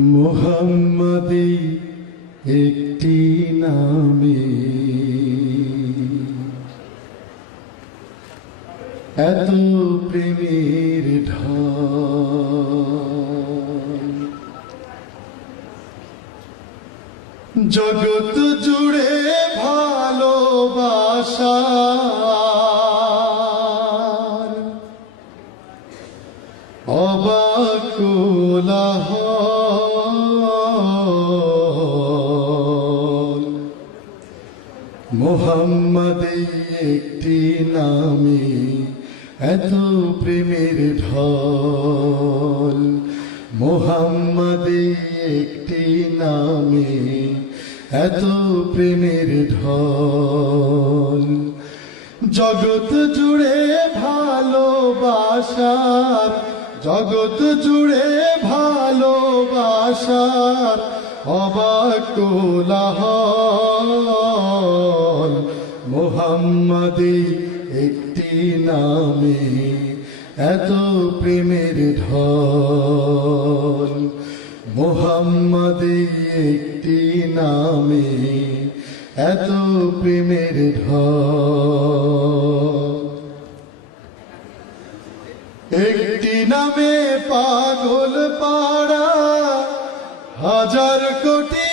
মুহাম্মাদি একটি নামে এত প্রেমের ঢল, জগৎ জুড়ে ভালোবাসার অবাক কোলাহল। মুহাম্মাদে একটি নামে এত প্রেমের ঢল, মুহাম্মাদে একটি নামে এত প্রেমের ঢল, জগৎ জুড়ে ভালোবাসার, জগৎ জুড়ে ভালোবাসার অবাক কোলাহল। মুহাম্মাদে একটি নামে এত প্রেমের ঢল, মুহাম্মাদে একটি নামে এত প্রেমের ঢল। একটি নামে পাগল পাড়া হাজার কোটি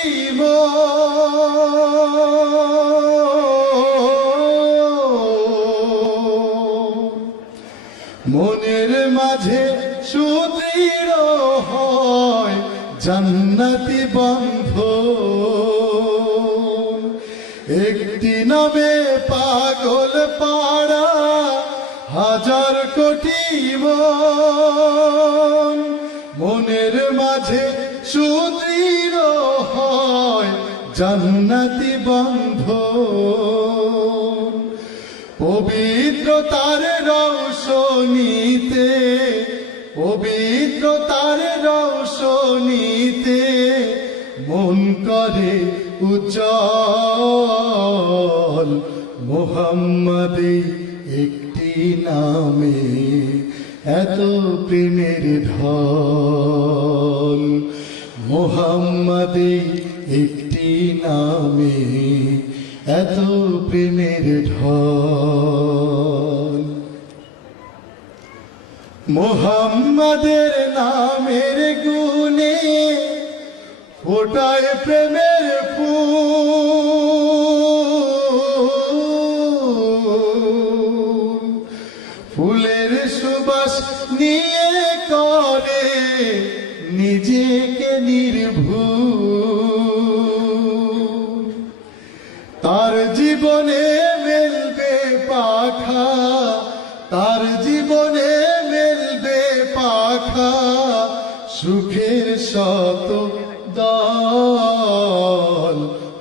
মনের মাঝে সুদৃঢ় হয় জান্নাতি বন্ধন। একটি নামে পাগল পাড়া হাজার কোটি মনের মাঝে সুদৃঢ় হয় জান্নাতি বন্ধন। পবিত্রতার রৌশনীতে, পবিত্রতার রৌশনীতে মন করে উজ্জ্বল। মুহাম্মাদে একটি নামে এত প্রেমের ঢল, মুহাম্মাদে একটি নামে এত প্রেমের ঢল। মুহাম্মাদের নামের গুণে ফোটায় প্রেমের ফুল, ফুলের সুবাস নিয়ে করে নিজেকে নির্ভুল। তার জীবনে মেলবে পাখা, তার জীবনে মেলবে পাখা সুখের শত দল।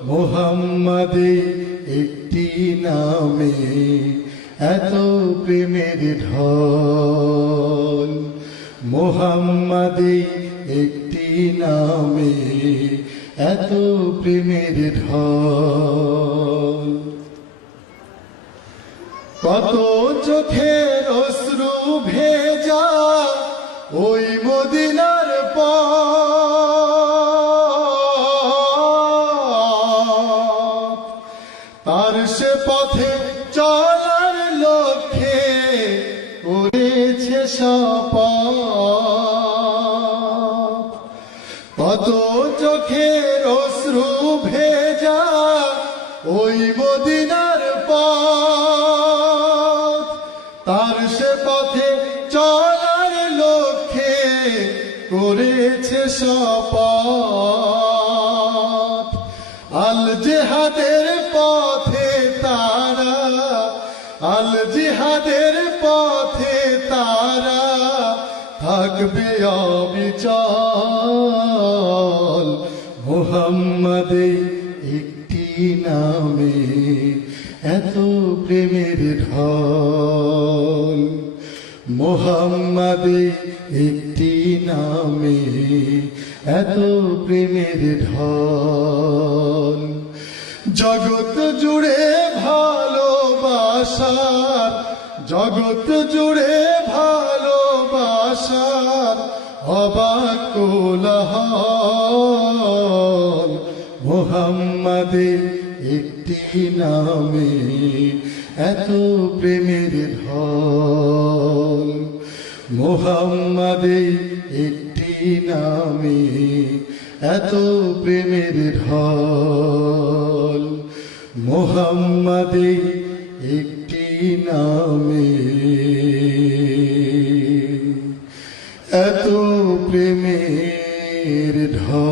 মুহাম্মাদে একটি নামে এত প্রেমের ঢল, মুহাম্মাদে একটি নামে এত প্রেমের ঢল। কত চোখের অশ্রু ভেজা ওই মদিনার পথ, তার সে পথে চলার লক্ষ্যে করেছে শপথ। কত চোখের অশ্রু ভেজা ওই মদিনার পথ, তার সে পথে চলার লক্ষ্যে করেছে শপথ। আল জিহাদের পথে তারা, আল জিহাদের পথে তারা থাকবে অবিচল। মুহাম্মাদে একটি নামে এত প্রেমের ঢল, মুহাম্মাদে একটি নামে এত প্রেমের ঢল, জগৎ জুড়ে ভালোবাসার, জগৎ জুড়ে ভালোবাসার অবাক কোলাহল, মুহাম্মাদের একটি নামে এত প্রেমের ঢল। মুহাম্মাদের একটি নামে এত প্রেমের ঢল। মুহাম্মাদের একটি নামে এত প্রেমের ঢল।